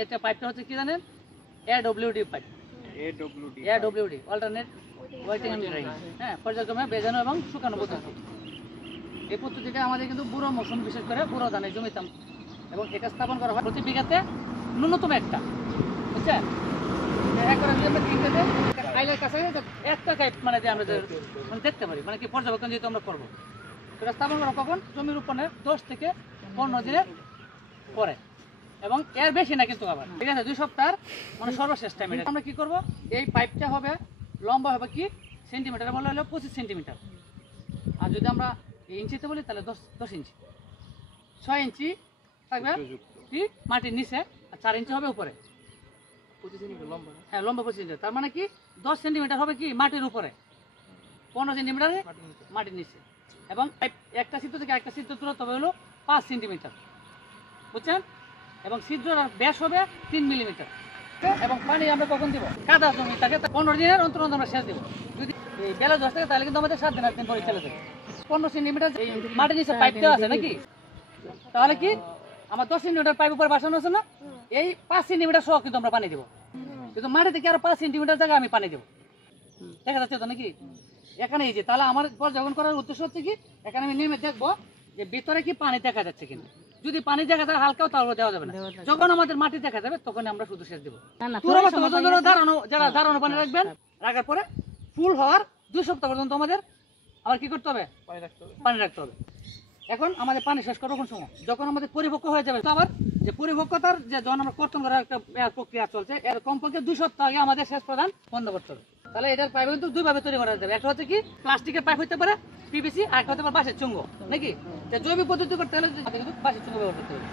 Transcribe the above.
এটা পাইপটা হচ্ছে কি জানেন, AWD pipe, AWD alternate wetting and drying. হ্যাঁ, পর্যায়ক্রমে ভেজানো এবং শুকানো পদ্ধতি। এই পদ্ধতিটা আমাদের কিন্তু বুড়ো মৌসুম, বিশেষ করে বুড়ো ধানের জমিতে, এবং এটা স্থাপন করা হয় প্রতি বিঘাতে ন্যূনতম একটা, বুঝছেন? আইলের কাছে একটা গাইড মানে যে আমরা মানে দেখতে পারি, মানে কি পর্যবেক্ষণ যেহেতু আমরা করবো, সেটা স্থাপন করা কখন? জমি রোপণের 10 থেকে 15 দিনের পরে, এবং এর বেশি না কিন্তু আবার, ঠিক আছে? 2 সপ্তাহ মানে সর্বশেষ টাইম। আমরা কি করব, এই পাইপটা হবে লম্বা হবে কি সেন্টিমিটার, বলা হলো 25 সেন্টিমিটার, আর যদি আমরা ইঞ্চিতে বলি তাহলে 10 ইঞ্চি। 6 ইঞ্চি থাকবে কি মাটির নিচে, আর 4 ইঞ্চি হবে উপরে। হ্যাঁ, লম্বা 25 ইঞ্চি, তার মানে কি 10 সেন্টিমিটার হবে কি মাটির উপরে, 15 সেন্টিমিটার মাটির নিচে, এবং একটা ছিদ্র থেকে একটা ছিদ্র দূরত্ব হলো 5 সেন্টিমিটার, বুঝছেন? এবং ছিদ্রের ব্যাস হবে 3 মিলিমিটার। এবং পানি আমরা কখন দিব? কাদা জমি থাকে 15 দিনের অন্তর অন্তর আমরা সেচ দেবো। যদি এই বেলা 10 থাকে তাহলে কিন্তু আমাদের 7 দিন 8 দিন পরে চলে যাবে। 15 সেন্টিমিটার মাটির নিচে পাইপ দেওয়া আছে নাকি, তাহলে কি আমার 10 সেন্টিমিটার পাইপ উপরে বসানো আছে না, এই 5 সেন্টিমিটার সহ কিন্তু আমরা পানি দেবো, কিন্তু মাটি থেকে আরো 5 সেন্টিমিটার জায়গায় আমি পানি দেবো। দেখা যাচ্ছে তো নাকি? এখানে এই যে, তাহলে আমার পর্যবেক্ষণ করার উদ্দেশ্য হচ্ছে কি, এখানে আমি নেমে দেখবো যে ভিতরে কি পানি দেখা যাচ্ছে কিনা। যদি পানি দেখা যায় হালকাও, তাহলে দেওয়া যাবে না। যখন আমাদের মাটি দেখা যাবে তখন আমরা শুধু সেচ দেবো। যারা দাঁড়ানো পানি রাখবেন, রাখার পরে ফুল হওয়ার 2 সপ্তাহ পর্যন্ত আমাদের আবার কি করতে হবে? পানি রাখতে হবে। এখন আমাদের পানি শেষ করার কোন সময়? যখন আমাদের পরিপক্ক হয়ে যাবে। তো আবার যে পরিপক্কতার যে যখন আমরা কর্তন করার একটা প্রক্রিয়া চলছে, এর কমপক্ষে 2 সপ্তাহ আগে আমাদের সেচ প্রদান বন্ধ করতে হবে। তাহলে এটার পাইপ কিন্তু 2 ভাবে তৈরি করা যাবে। একটা হচ্ছে কি প্লাস্টিকের পাইপ হতে পারে, PVC, আর একটা হতে পারে বাঁশের চুঙ্গ, নাকি? জৈবিক পদ্ধতি করতে হলে কিন্তু বাঁশের চুঙ্গ ব্যবহার করতে হবে।